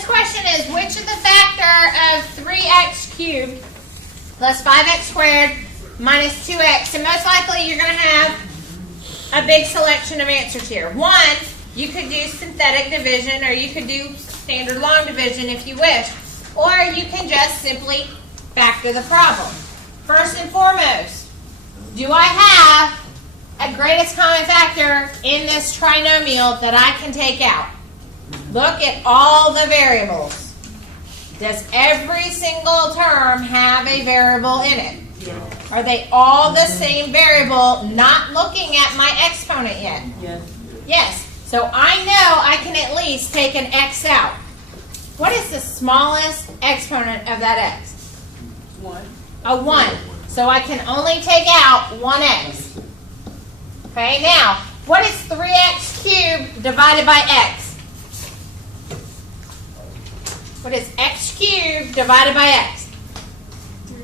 this question is, which of the factor of 3x cubed plus 5x squared minus 2x? And most likely you're going to have a big selection of answers here. One, you could do synthetic division, or you could do standard long division if you wish. Or you can just simply factor the problem. First and foremost, do I have a greatest common factor in this trinomial that I can take out? Look at all the variables. Does every single term have a variable in it? Yes. Are they all the same variable, not looking at my exponent yet? Yes. Yes. So I know I can at least take an x out. What is the smallest exponent of that x? 1. A 1. So I can only take out 1x. Okay, now, what is 3x cubed divided by x? What is x cubed divided by x?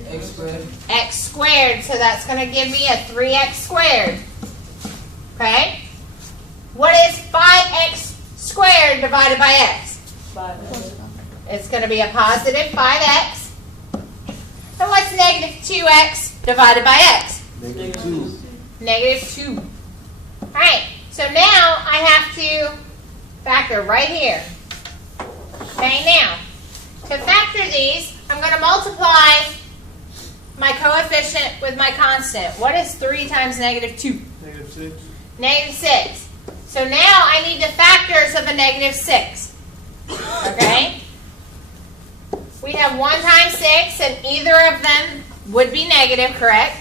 X squared. X squared, so that's going to give me a 3x squared. Okay? What is 5x squared divided by x? 5x. It's going to be a positive 5x. And what's negative 2x divided by x? Negative 2. Negative 2. Alright, so now I have to factor right here. Okay, now, to factor these, I'm going to multiply my coefficient with my constant. What is 3 times negative 2? Negative 6. Negative 6. So now I need the factors of a negative 6. Okay? We have 1 times 6, and either of them would be negative, correct?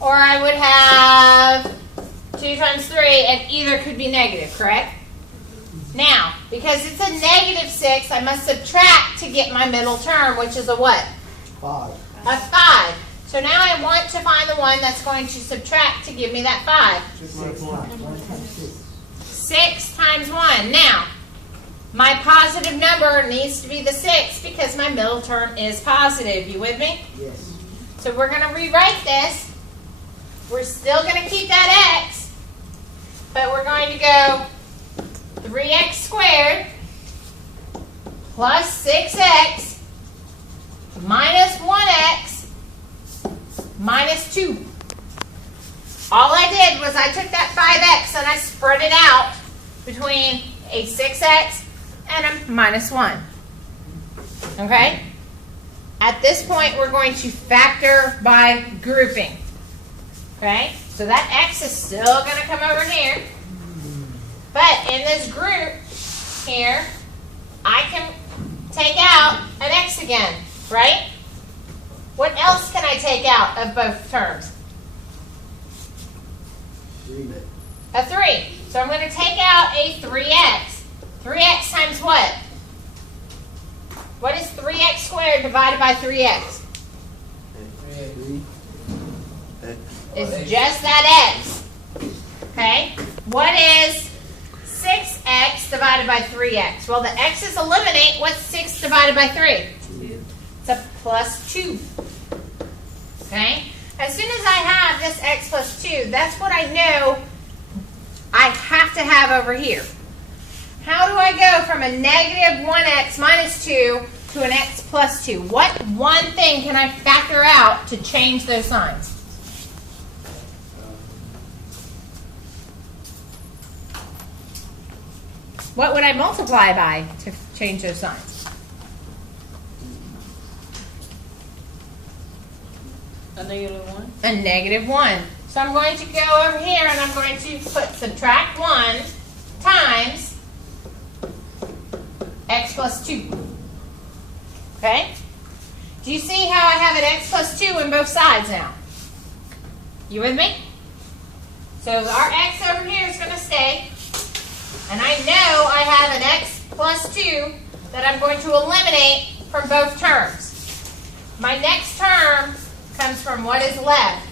Or I would have 2 times 3, and either could be negative, correct? Now, because it's a negative 6, I must subtract to get my middle term, which is a what? 5. A 5. So now I want to find the one that's going to subtract to give me that 5. 6 times 1. Now, my positive number needs to be the 6 because my middle term is positive. You with me? Yes. So we're going to rewrite this. We're still going to keep that x, but we're going to go 3x squared plus 6x minus 1x minus 2. All I did was I took that 5x and I spread it out between a 6x and a minus 1. Okay? At this point, we're going to factor by grouping. Okay? So that x is still going to come over here. But in this group here, I can take out an x again, right? What else can I take out of both terms? 3. A 3. So I'm going to take out a 3x. 3x times what? What is 3x squared divided by 3x? 3. It's just that x. Okay? What is 6x divided by 3x? Well, the x's eliminate. What's 6 divided by 3? 2. It's a plus 2. Okay? As soon as I have this x plus 2, that's what I know I have to have over here. How do I go from a negative 1x minus 2 to an x plus 2? What one thing can I factor out to change those signs? What would I multiply by to change those signs? A negative 1? A negative 1. So I'm going to go over here and I'm going to put subtract 1 times x plus 2. Okay? Do you see how I have an x plus 2 in both sides now? You with me? So our x over here is going to stay. And I know I have an x plus 2 that I'm going to eliminate from both terms. My next term comes from what is left.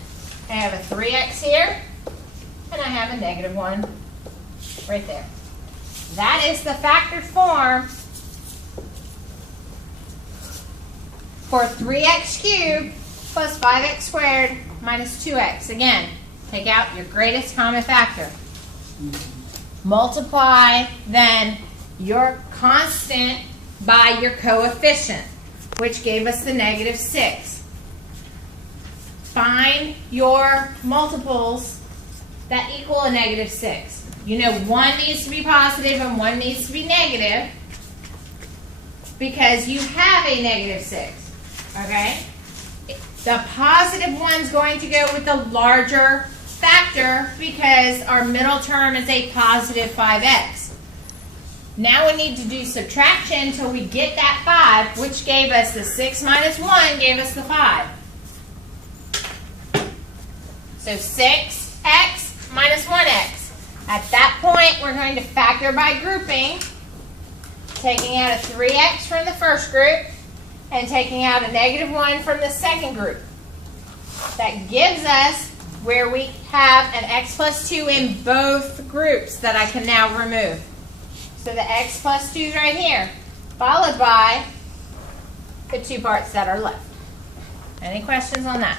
I have a 3x here, and I have a negative 1 right there. That is the factored form for 3x cubed plus 5x squared minus 2x. Again, take out your greatest common factor. Multiply then your constant by your coefficient, which gave us the -6. Find your multiples that equal a -6. You know one needs to be positive and one needs to be negative because you have a -6, okay? The positive one's going to go with the larger factor because our middle term is a positive 5x. Now we need to do subtraction until we get that 5, which gave us the 6 minus 1 gave us the 5. So 6x minus 1x. At that point, we're going to factor by grouping, taking out a 3x from the first group and taking out a -1 from the second group. That gives us where we have an x plus 2 in both groups that I can now remove. So the x plus 2 is right here, followed by the 2 parts that are left. Any questions on that?